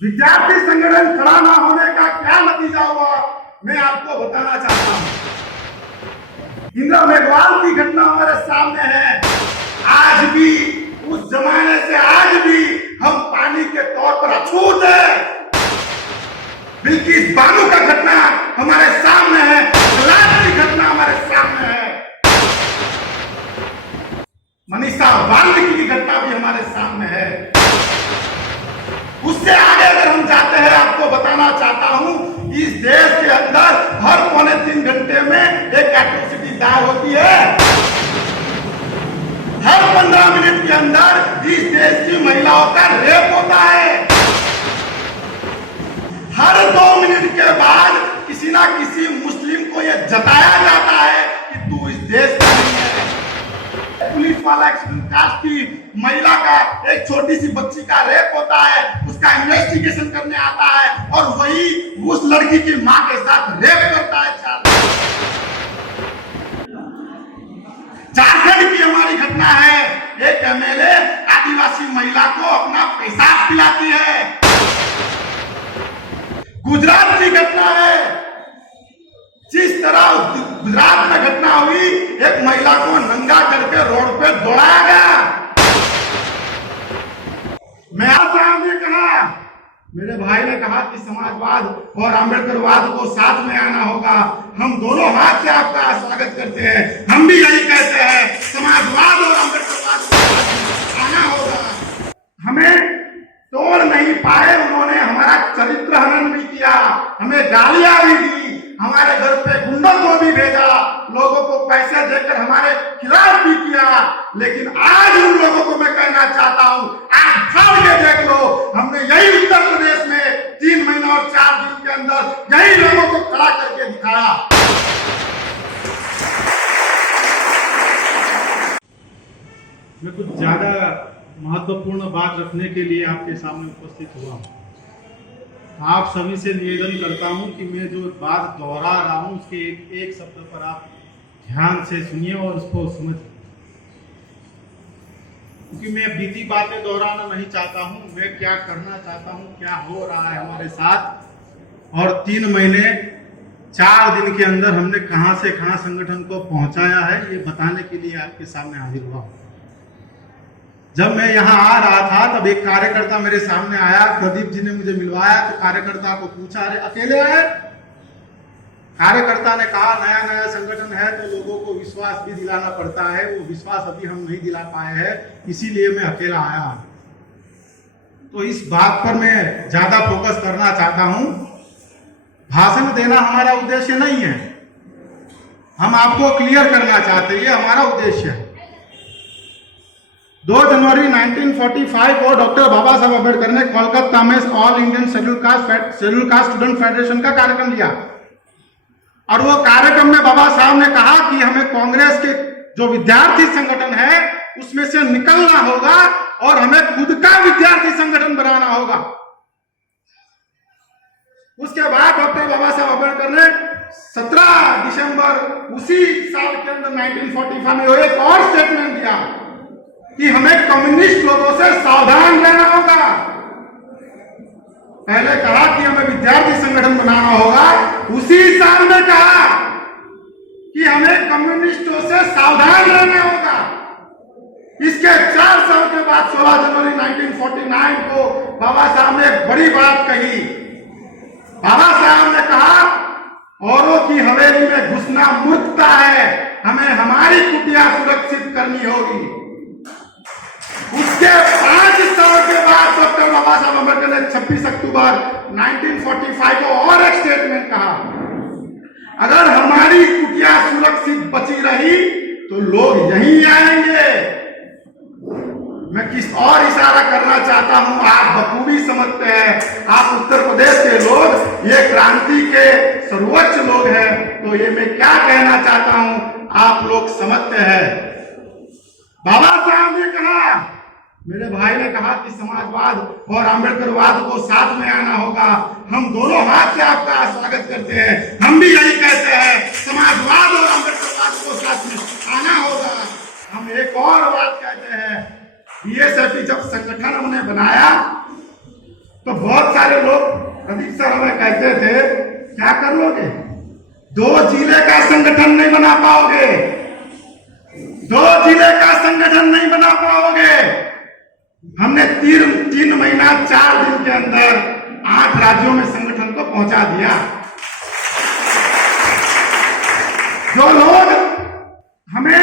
विद्यार्थी संगठन खड़ा ना होने का क्या नतीजा हुआ, मैं आपको बताना चाहता हूं। इंदिरा मेघवाल की घटना हमारे सामने है। आज भी उस जमाने से आज भी हम पानी के तौर पर अछूत है। बिल्किस बानो का घटना हमारे सामने है, लाश की घटना हमारे सामने है, मनीषा वाल्मीकि की घटना भी हमारे सामने है। उससे आगे अगर हम जाते हैं, आपको बताना चाहता हूं, इस देश के अंदर हर पौने 3 घंटे में एक एट्रोसिटी दायर होती है। हर 15 मिनट के अंदर इस देश की महिलाओं का रेप होता है। हर 2 मिनट के बाद किसी ना किसी मुस्लिम को यह जताया जाता है कि तू इस देश का नहीं है। पुलिस वाला एक्सीडेंट कास्ट की महिला का, एक छोटी सी बच्ची का रेप होता है, उसका इन्वेस्टिगेशन करने आता है और वही उस लड़की की मां के साथ रेप करता है। झारखंड की हमारी घटना है, एक एमएलए आदिवासी महिला को अपना पेशाब पिलाती है। गुजरात की घटना है, जिस तरह गुजरात में घटना हुई, एक महिला को नंगा करके रोड पे दौड़ाया गया। मैं साहब ने कहा, मेरे भाई ने कहा कि समाजवाद और आंबेडकरवाद को साथ में आना होगा। हम दोनों हाथ से आपका स्वागत करते हैं। हम भी यही कहते हैं, समाजवाद और आंबेडकरवाद को साथ में आना होगा। हमें तोड़ नहीं पाए, उन्होंने हमारा चरित्र हनन भी किया, हमें गालियां भी दी, हमारे घर पे गुंडों को भी भेजा, लोगों को पैसे देकर हमारे खिलाफ भी किया। लेकिन आज उन लोगों को मैं कहना चाहता हूं, आज छोड़ के देख लो, हमने यही उत्तर प्रदेश में 3 महीना और 4 दिन के अंदर यही लोगों को खड़ा करके दिखाया। मैं कुछ ज्यादा महत्वपूर्ण बात रखने के लिए आपके सामने उपस्थित हुआ हूँ। आप सभी से निवेदन करता हूं कि मैं जो बात दोहरा रहा हूं उसके एक शब्द पर आप ध्यान से सुनिए और उसको समझिए, क्योंकि मैं बीती बातें दोहराना नहीं चाहता हूं। मैं क्या करना चाहता हूं, क्या हो रहा है हमारे साथ, और 3 महीने 4 दिन के अंदर हमने कहां से कहां संगठन को पहुंचाया है, ये बताने के लिए आपके सामने हाजिर हुआ हूं। जब मैं यहाँ आ रहा था तब एक कार्यकर्ता मेरे सामने आया, प्रदीप जी ने मुझे मिलवाया, तो कार्यकर्ता को पूछा, अरे अकेले आए? कार्यकर्ता ने कहा, नया नया संगठन है तो लोगों को विश्वास भी दिलाना पड़ता है, वो विश्वास अभी हम नहीं दिला पाए हैं, इसीलिए मैं अकेला आया। तो इस बात पर मैं ज्यादा फोकस करना चाहता हूं। भाषण देना हमारा उद्देश्य नहीं है, हम आपको क्लियर करना चाहते हैं, ये हमारा उद्देश्य है। 2 जनवरी 1945 को डॉक्टर बाबा साहब अम्बेडकर ने कोलकाता में all Indian schedule caste student federation का कार्यक्रम लिया, और वो कार्यक्रम में बाबा साहब ने कहा कि हमें कांग्रेस के जो विद्यार्थी संगठन है उसमें से निकलना होगा और हमें खुद का विद्यार्थी संगठन बनाना होगा। उसके बाद डॉक्टर बाबा साहब अम्बेडकर ने 17 दिसंबर उसी साल के अंदर 1945 में एक और स्टेटमेंट दिया कि हमें कम्युनिस्ट लोगों से सावधान रहना होगा। पहले कहा कि हमें विद्यार्थी संगठन बनाना होगा, उसी साल में कहा कि हमें कम्युनिस्टों से सावधान रहना होगा। इसके 4 साल के बाद 16 जनवरी 1949 को बाबा साहब ने एक बड़ी बात कही। बाबा साहब ने कहा, औरों की हवेली में घुसना मूर्खता है, हमें हमारी कुटिया सुरक्षित करनी होगी। उसके 5 साल के बाद डॉक्टर बाबा साहब अम्बेडकर ने 26 अक्टूबर 1945 को और एक स्टेटमेंट कहा, अगर हमारी कुटिया सुरक्षित बची रही तो लोग यहीं आएंगे। मैं किस और इशारा करना चाहता हूं, आप बखूबी समझते हैं, आप उत्तर प्रदेश के लोग, ये क्रांति के सर्वोच्च लोग हैं, तो ये मैं क्या कहना चाहता हूं आप लोग समझते हैं। बाबा साहब ने कहा, मेरे भाई ने कहा कि समाजवाद और आंबेडकरवाद को साथ में आना होगा। हम दोनों हाथ से आपका स्वागत करते हैं। हम भी यही कहते हैं, समाजवाद और आंबेडकरवाद को साथ में आना होगा। हम एक और बात कहते हैं, बीएसएफई जब संगठन हमने बनाया तो बहुत सारे लोग प्रदीप सर हमें कहते थे क्या कर लोगे, 2 जिले का संगठन नहीं बना पाओगे, 2 जिले का संगठन नहीं बना पाओगे। हमने 3 महीना 4 दिन के अंदर 8 राज्यों में संगठन को पहुंचा दिया। जो लोग हमें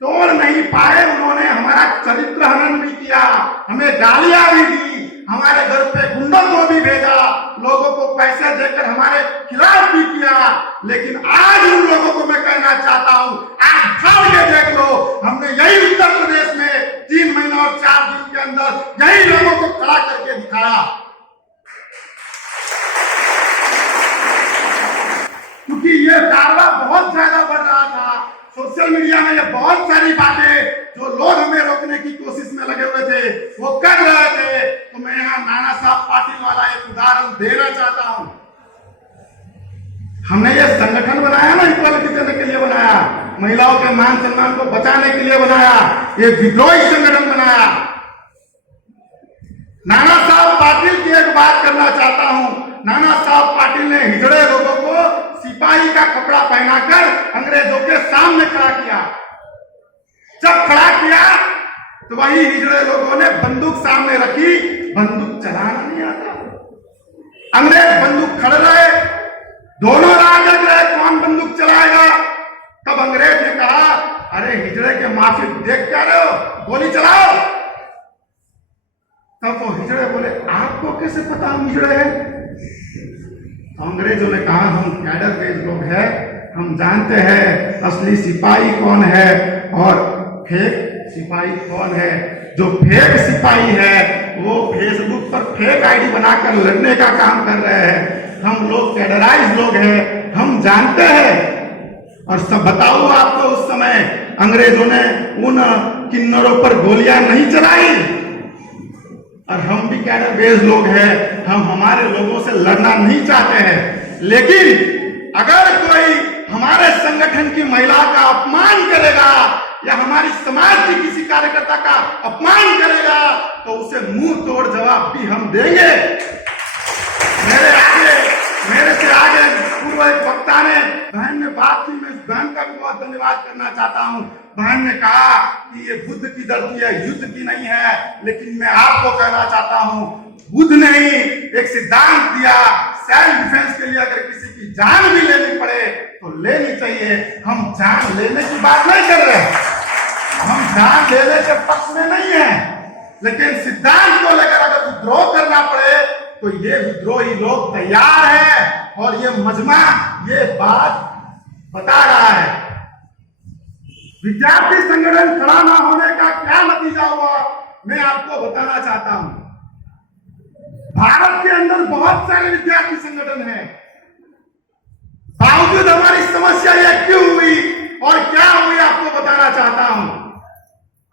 तोड़ नहीं पाए उन्होंने हमारा चरित्र हनन भी किया, हमें गालियां भी दी, हमारे घर पे गुंडों को भी भेजा, लोगों को पैसे देकर हमारे खिलाफ भी किया। लेकिन आज उन लोगों को मैं कहना चाहता हूं, आज भाग के देख लो, हमने यही उत्तर प्रदेश में 3 महीना और 4 दिन के अंदर यही लोगों को खड़ा करके दिखाया। क्योंकि ये कारवा बहुत ज्यादा बढ़ रहा था, सोशल मीडिया में ये बहुत सारी बातें जो लोग हमें रोकने की कोशिश में लगे हुए थे वो कर रहे थे। तो मैं यहाँ नाना साहब पाटिल वाला एक उदाहरण देना चाहता हूं। हमने ये संगठन बनाया ना, इक्वालिटी देने के लिए बनाया, महिलाओं के मान सम्मान को बचाने के लिए बनाया, ये विद्रोही संगठन बनाया। नाना साहब पाटिल की एक बात करना चाहता हूं। नाना साहब पाटिल ने हिजड़े लोगों को सिपाही का कपड़ा पहनाकर अंग्रेजों के सामने खड़ा किया। जब खड़ा किया तो वही हिजड़े लोगों ने बंदूक सामने रखी, बंदूक चलाना नहीं आता, अंग्रेज बंदूक खड़े रहे, दोनों राह देख रहे कौन बंदूक चलाएगा। तब अंग्रेज ने कहा, अरे हिजड़े के माफी देख क्या रहे हो, गोली चलाओ। तब वो हिजड़े बोले, आपको कैसे पता हम हिजड़े हैं? तो अंग्रेजों ने कहा, हम कैडर बेस लोग हैं, हम जानते हैं असली सिपाही कौन है और फेक सिपाही कौन है। जो फेक सिपाही है वो फेसबुक पर फेक आईडी बनाकर लड़ने का काम कर रहे हैं। हम लोग कैडराइज लोग हैं, हम जानते हैं। और सब बताऊं आपको, उस समय अंग्रेजों ने उन किन्नरों पर गोलियां नहीं चलाई। और हम भी कैडर बेस लोग हैं, हम हमारे लोगों से लड़ना नहीं चाहते हैं। लेकिन अगर कोई हमारे संगठन की महिला का अपमान करेगा या हमारी समाज की किसी कार्यकर्ता का अपमान करेगा तो उसे मुंह तोड़ जवाब भी हम देंगे। मेरे से आगे पूर्व एक वक्ता ने, बहन ने बात की, मैं इस बहन का भी बहुत धन्यवाद करना चाहता हूं। बहन ने कहा कि ये बुद्ध की धरती है, युद्ध की नहीं है। लेकिन मैं आपको कहना चाहता हूं, बुद्ध ने ही एक सिद्धांत दिया, सेल्फ डिफेंस के लिए अगर किसी की जान भी लेनी पड़े तो लेनी चाहिए। हम जान लेने की बात नहीं कर रहे, हम जान लेने के पक्ष में नहीं है, लेकिन सिद्धांत को लेकर अगर विद्रोह करना पड़े तो ये विद्रोही लोग तैयार है और ये मजमा ये बात बता रहा है। विद्यार्थी संगठन खड़ा ना होने का क्या नतीजा हुआ मैं आपको बताना चाहता हूं। भारत के अंदर बहुत सारे विद्यार्थी संगठन हैं, बावजूद हमारी समस्या ये क्यों हुई और क्या हुई आपको बताना चाहता हूं।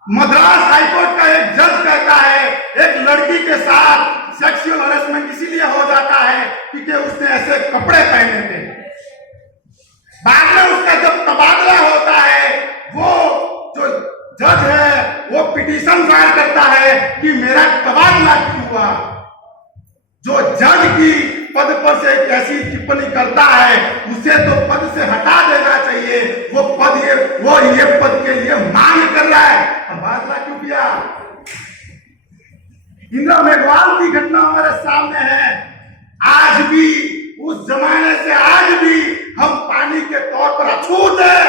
मद्रास हाईकोर्ट का एक जज कहता है एक लड़की के साथ सेक्सुअल हरेसमेंट इसीलिए हो जाता है क्योंकि उसने ऐसे कपड़े पहने थे। बाद में उसका जब तबादला होता है, वो जो जज है वो पिटीशन फाइल करता है कि मेरा तबादला क्यों हुआ। जो जज की पद पर से एक ऐसी टिप्पणी करता है उसे तो पद से हटा देना चाहिए। वो ये पद के लिए मांग कर रहा है, तबादला क्यों किया। इंदिरा मेघवाल की घटना हमारे सामने है। आज भी उस जमाने से आज भी हम पानी के तौर पर अछूत है।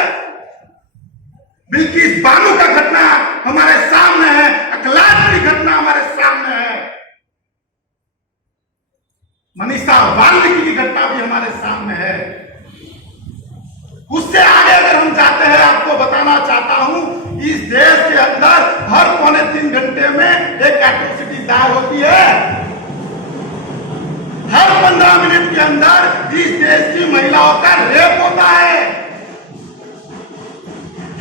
बिल्किस बानो का घटना हमारे सामने है, अखलाक की घटना हमारे सामने है, मनीषा वाल्मीकि की घटना भी हमारे सामने है। उससे आगे अगर हम जाते हैं, आपको बताना चाहता हूं, इस देश के अंदर हर 3.25 घंटे में एक एट्रोसिटी दायर होती है। हर 15 मिनट के अंदर इस देश की महिलाओं का रेप होता है।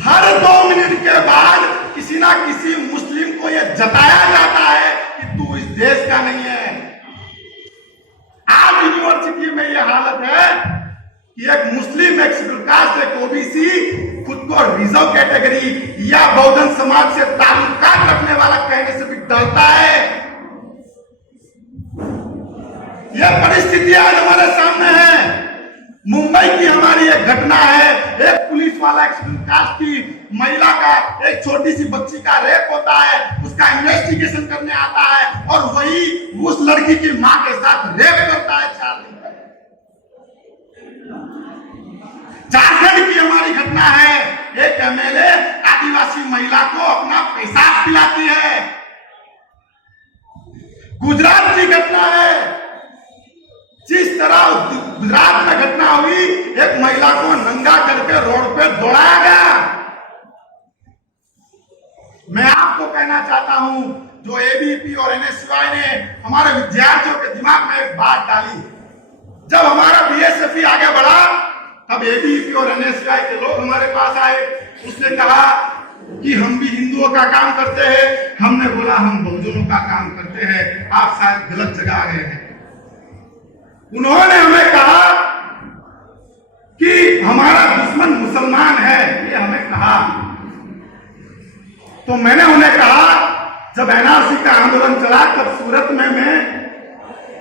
हर 2 मिनट के बाद किसी ना किसी मुस्लिम को यह जताया जाता है कि तू इस देश का नहीं है। आज यूनिवर्सिटी में यह हालत है कि एक मुस्लिम, एक शेड्यूल कास्ट, एक ओबीसी खुद को रिजर्व कैटेगरी या बहुजन समाज से ताल्लुकात रखने वाला कहने से भी डरता है। यह परिस्थिति आज हमारे सामने है। मुंबई की हमारी एक घटना है, एक पुलिस वाला, एक शेड्यूल कास्ट की महिला का, एक छोटी सी बच्ची का रेप होता है, उसका इन्वेस्टिगेशन करने आता है और वही उस लड़की की मां के साथ रेप करता है 4 दिन तक। झारखंड की हमारी घटना है, एक एमएलए आदिवासी महिला को अपना पेशाब पिलाती है। गुजरात की घटना है, जिस तरह गुजरात में घटना हुई, एक महिला को नंगा करके रोड पे दौड़ाया गया। मैं आपको कहना चाहता हूं, जो एबीवीपी और एनएसयूआई ने हमारे विद्यार्थियों के दिमाग में एक बात डाली, जब हमारा बीएसएफई आगे बढ़ा तब एबीवीपी और एनएसयूआई के लोग हमारे पास आए। उसने कहा कि हम भी हिंदुओं का काम करते हैं। हमने बोला हम बहुजनों का काम करते हैं, आप शायद गलत जगह आ गए हैं। उन्होंने हमें कहा कि हमारा दुश्मन मुसलमान है, ये हमें कहा। तो मैंने उन्हें कहा, जब एनआरसी का आंदोलन चला तब सूरत में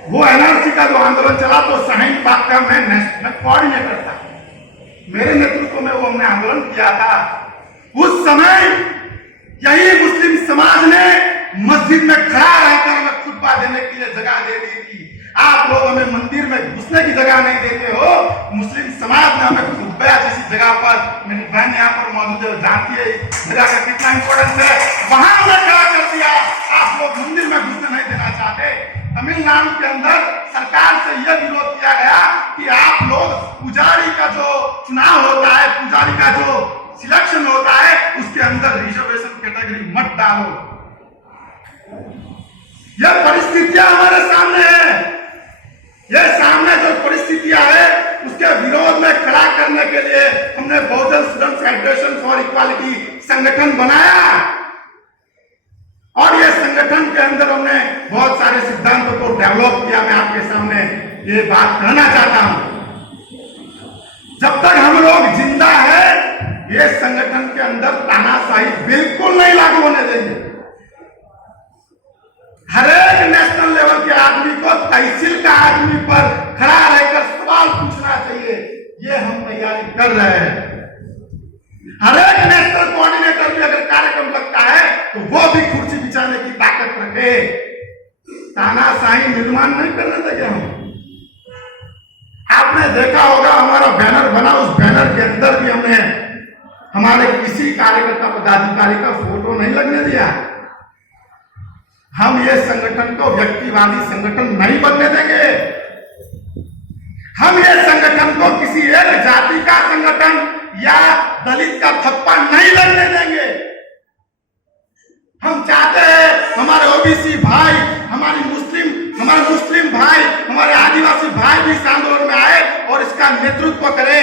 वो एनआरसी का जो आंदोलन चला तो शाहीन बाग का मैं कोऑर्डिनेटर था, मेरे नेतृत्व में वो हमने आंदोलन किया था। उस समय यही मुस्लिम समाज ने मस्जिद में खड़ा रहकर हमें खुतबा देने के लिए जगह दे दी थी। आप लोग हमें मंदिर में घुसने की जगह नहीं देते हो। मुस्लिम समाज ने हमें खुतबा जैसी जगह पर, मेरी बहन यहाँ पर मौजूद है, जानती है जगह का कितना इंपॉर्टेंस है, वहां हमें खड़ा कर दिया। आप लोग मंदिर में घुसने नहीं देना चाहते। तमिलनाडु के अंदर सरकार से यह विरोध किया गया कि आप लोग पुजारी का जो चुनाव होता है, पुजारी का जो सिलेक्शन होता है, उसके अंदर रिजर्वेशन कैटेगरी मत डालो। यह परिस्थितियां हमारे सामने है। यह सामने जो परिस्थितियां है उसके विरोध में खड़ा करने के लिए हमने बहुजन स्टूडेंट फेडरेशन फॉर इक्वालिटी संगठन बनाया और यह संगठन के अंदर हमने बहुत सारे सिद्धांतों को डेवलप किया। मैं आपके सामने ये बात कहना चाहता हूं, जब तक हम लोग जिंदा है ये संगठन के अंदर तानाशाही बिल्कुल नहीं लागू होने देंगे। हर एक नेशनल लेवल के आदमी को तहसील का आदमी पर खड़ा रहकर सवाल पूछना चाहिए, ये हम तैयारी कर रहे हैं। हर एक नेशनल कोऑर्डिनेटर भी अगर कार्यक्रम लगता है तो वो भी कुर्सी बिछाने की ताकत रखे। तानाशाही निर्माण नहीं करने देंगे हम। आपने देखा होगा हमारा बैनर बना, उस बैनर के अंदर भी हमने हमारे किसी कार्यकर्ता पदाधिकारी का फोटो नहीं लगने दिया। हम ये संगठन को व्यक्तिवादी संगठन नहीं बनने देंगे। हम ये संगठन को किसी एक जाति का संगठन या दलित का थप्पा नहीं लगने देंगे। हम चाहते हैं हमारे ओबीसी भाई, हमारे मुस्लिम भाई, हमारे आदिवासी भाई भी इस आंदोलन में आए और इसका नेतृत्व करे।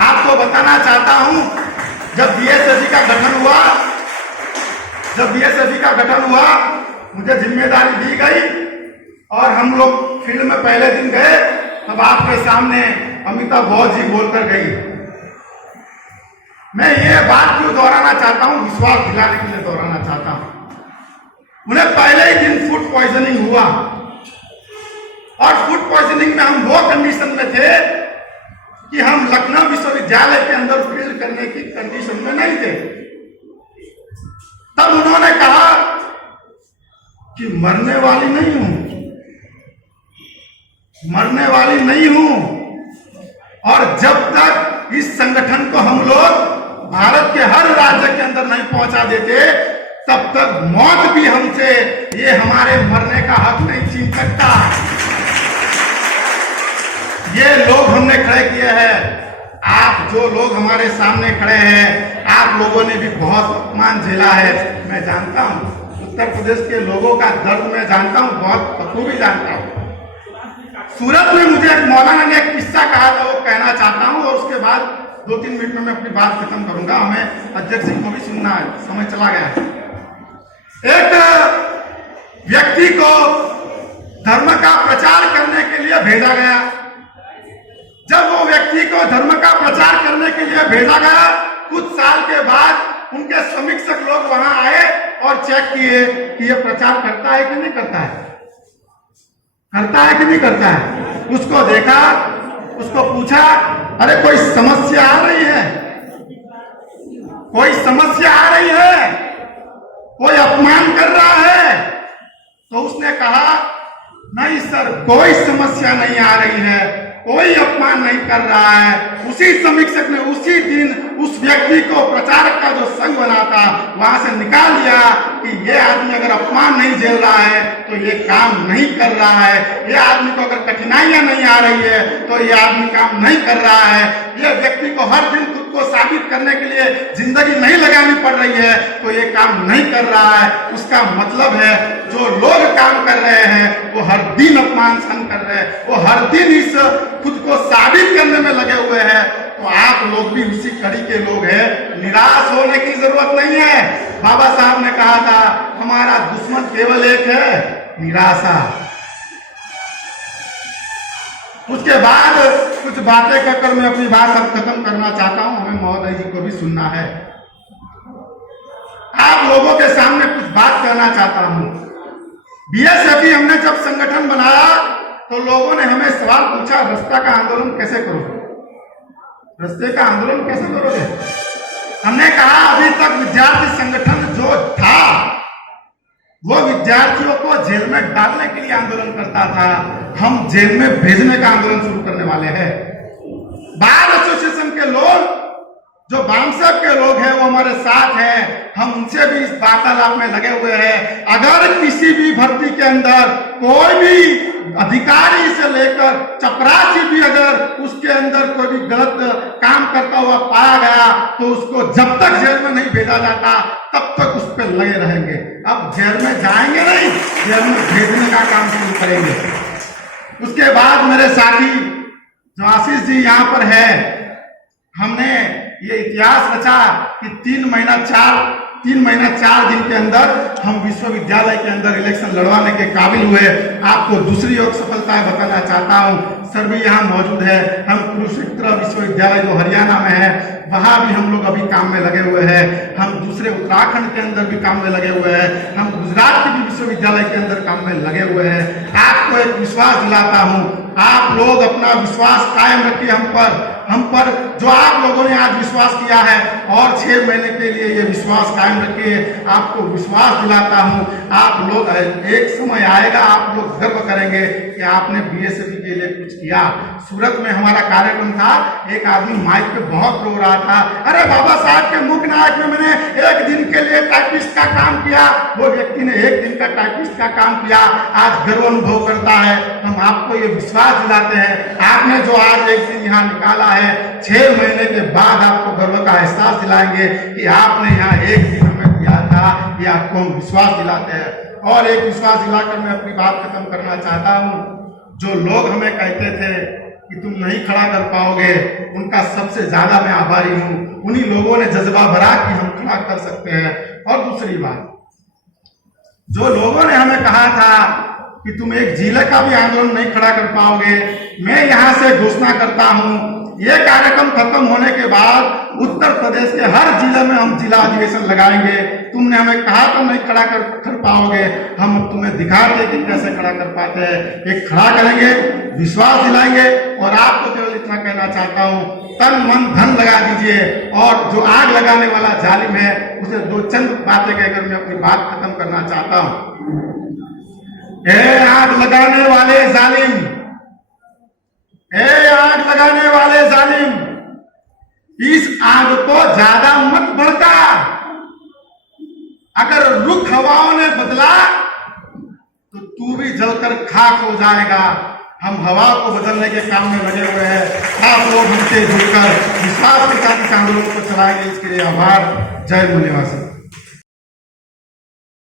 आपको बताना चाहता हूं, जब बीएसएफई का गठन हुआ मुझे जिम्मेदारी दी गई और हम लोग फील्ड में पहले दिन गए, तब आपके सामने अमिता बहुत जी बोलकर गई। मैं ये बात क्यों दोहराना चाहता हूं, विश्वास दिलाने के लिए दोहराना चाहता हूं। उन्हें पहले ही दिन फूड पॉइजनिंग हुआ और फूड पॉइजनिंग में हम वो कंडीशन में थे कि हम लखनऊ विश्वविद्यालय के अंदर फील्ड करने की कंडीशन में नहीं थे। तब उन्होंने कहा कि मरने वाली नहीं हूं और जब तक इस संगठन को हम लोग भारत के हर राज्य के अंदर नहीं पहुंचा देते तब तक मौत भी हमसे ये हमारे मरने का हक नहीं छीन सकता। ये लोग हमने खड़े किए हैं। आप जो लोग हमारे सामने खड़े हैं, आप लोगों ने भी बहुत अपमान झेला है। मैं जानता हूं उत्तर प्रदेश के लोगों का दर्द मैं जानता हूं, बहुत बखूबी जानता हूं। सूरत में मुझे एक मौलाना ने एक किस्सा कहा था, वो कहना चाहता हूं और उसके बाद 2-3 मिनट में मैं अपनी बात खत्म करूंगा। हमें अध्यक्ष जी को भी सुनना है, समय चला गया है। एक व्यक्ति को धर्म का प्रचार करने के लिए भेजा गया। जब वो व्यक्ति को धर्म का प्रचार करने के लिए भेजा गया, कुछ साल के बाद उनके समीक्षक लोग वहां आए और चेक किए कि ये प्रचार करता है कि नहीं करता है। करता है कि नहीं करता है? उसको देखा, उसको पूछा, अरे कोई समस्या आ रही है, कोई समस्या आ रही है, कोई अपमान कर रहा है? तो उसने कहा नहीं सर, कोई समस्या नहीं आ रही है, कोई अपमान नहीं कर रहा है। उसी समीक्षक ने उसी दिन उस व्यक्ति को प्रचारक का जो संघ बना था वहां से निकाल दिया कि ये आदमी अगर अपमान नहीं झेल रहा है तो ये काम नहीं कर रहा है, ये आदमी को अगर कठिनाइयां नहीं आ रही है तो ये आदमी काम नहीं कर रहा है, ये व्यक्ति को हर दिन खुद को साबित करने के लिए जिंदगी नहीं लगानी पड़ रही है तो ये काम नहीं कर रहा है। उसका मतलब है जो लोग काम कर रहे हैं वो हर दिन अपमान सहन कर रहे हैं, वो हर दिन इस खुद को साबित करने में लगे हुए हैं। तो आप लोग भी उसी कड़ी के लोग हैं, निराश होने की जरूरत नहीं है। बाबा साहब ने कहा था हमारा दुश्मन केवल एक है, निराशा। उसके बाद कुछ बातें कहकर मैं अपनी बात अब खत्म करना चाहता हूं, हमें महोदय जी को भी सुनना है। आप लोगों के सामने कुछ बात कहना चाहता हूं। बीएसएफई हमने जब संगठन बनाया तो लोगों ने हमें सवाल पूछा, रास्ता का आंदोलन कैसे करोगे, रास्ते का आंदोलन कैसे करोगे? हमने कहा अभी तक विद्यार्थी संगठन जो था वो विद्यार्थियों को जेल में डालने के लिए आंदोलन करता था, हम जेल में भेजने का आंदोलन शुरू करने वाले हैं। बार एसोसिएशन के लोग जो बामसेफ के लोग हैं वो हमारे साथ हैं, हम उनसे भी इस वार्तालाप में लगे हुए हैं। अगर किसी भी भर्ती के अंदर कोई भी अधिकारी से लेकर चपरासी भी अगर उसके अंदर कोई भी गलत काम करता हुआ पाया गया तो उसको जब तक जेल में नहीं भेजा जाता तब तक उस पर लगे रहेंगे। अब जेल में जाएंगे नहीं, जेल में भेजने का काम शुरू करेंगे। उसके बाद मेरे साथी जो आशीष जी यहाँ पर है, हमने ये इतिहास रचा कि 3 महीना 4 दिन के अंदर हम विश्वविद्यालय के अंदर इलेक्शन लड़वाने के काबिल हुए। आपको दूसरी और सफलताएं बताना चाहता हूं, सर भी यहाँ मौजूद है। हम कुरुक्षेत्र विश्वविद्यालय जो हरियाणा में है वहां भी हम लोग अभी काम में लगे हुए हैं। हम दूसरे उत्तराखंड के अंदर भी काम में लगे हुए हैं। हम गुजरात के भी विश्वविद्यालय के अंदर काम में लगे हुए हैं। आपको एक विश्वास दिलाता हूँ, आप लोग अपना विश्वास कायम रखिए हम पर जो आप लोगों ने आज विश्वास किया है, और 6 महीने के लिए ये विश्वास कायम रखिए। आपको विश्वास दिलाता हूं, आप लोग एक समय आएगा आप लोग गर्व करेंगे कि आपने बीएसएफई के लिए कुछ किया। सूरत में हमारा कार्यक्रम था, एक आदमी माइक पे बहुत रो रहा था, अरे बाबा साहब के मुख्य नायक में मैंने 1 दिन के लिए टाइपिस्ट का काम किया। वो व्यक्ति ने 1 दिन का टाइपिस्ट का काम किया, आज गर्व अनुभव करता है। हम आपको ये विश्वास दिलाते हैं, आपने जो आज 1 दिन यहाँ निकाला है, 6 महीने के बाद आपको गर्व का एहसास दिलाएंगे कि आपने यहाँ 1 दिन हमें दिया था। ये आपको हम विश्वास दिलाते हैं। और एक विश्वास दिलाकर मैं अपनी बात खत्म करना चाहता हूँ। जो लोग हमें कहते थे कि तुम नहीं खड़ा कर पाओगे, उनका सबसे ज्यादा मैं आभारी हूँ। उन्हीं लोगों ने जज्बा भरा कि हम खड़ा कर सकते हैं। और दूसरी बात, जो लोगों ने हमें कहा था कि तुम एक जिले का भी आंदोलन नहीं खड़ा कर पाओगे, मैं यहाँ से घोषणा करता हूँ, ये कार्यक्रम खत्म होने के बाद उत्तर प्रदेश के हर जिले में हम जिला अधिवेशन लगाएंगे। तुमने हमें कहा तो नहीं खड़ा कर पाओगे, हम तुम्हें दिखा दें कि कैसे खड़ा कर पाते हैं। एक खड़ा करेंगे, विश्वास दिलाएंगे। और आपको केवल इतना कहना चाहता हूँ, तन मन धन लगा दीजिए, और जो आग लगाने वाला जालिम है उसे 2 चंद बातें कहकर मैं अपनी बात खत्म करना चाहता हूँ। आग लगाने वाले जालिम, आग लगाने वाले जालिम, इस आग को ज्यादा मत भड़का। अगर रुख हवाओं ने बदला तो तू भी जलकर खाक हो जाएगा। हम हवा को बदलने के काम में लगे हुए हैं। आप लोग हमसे जुड़कर विश्वास के साथ इस आंदोलन को चलाएंगे, इसके लिए आभार। जय मूल्यवासी।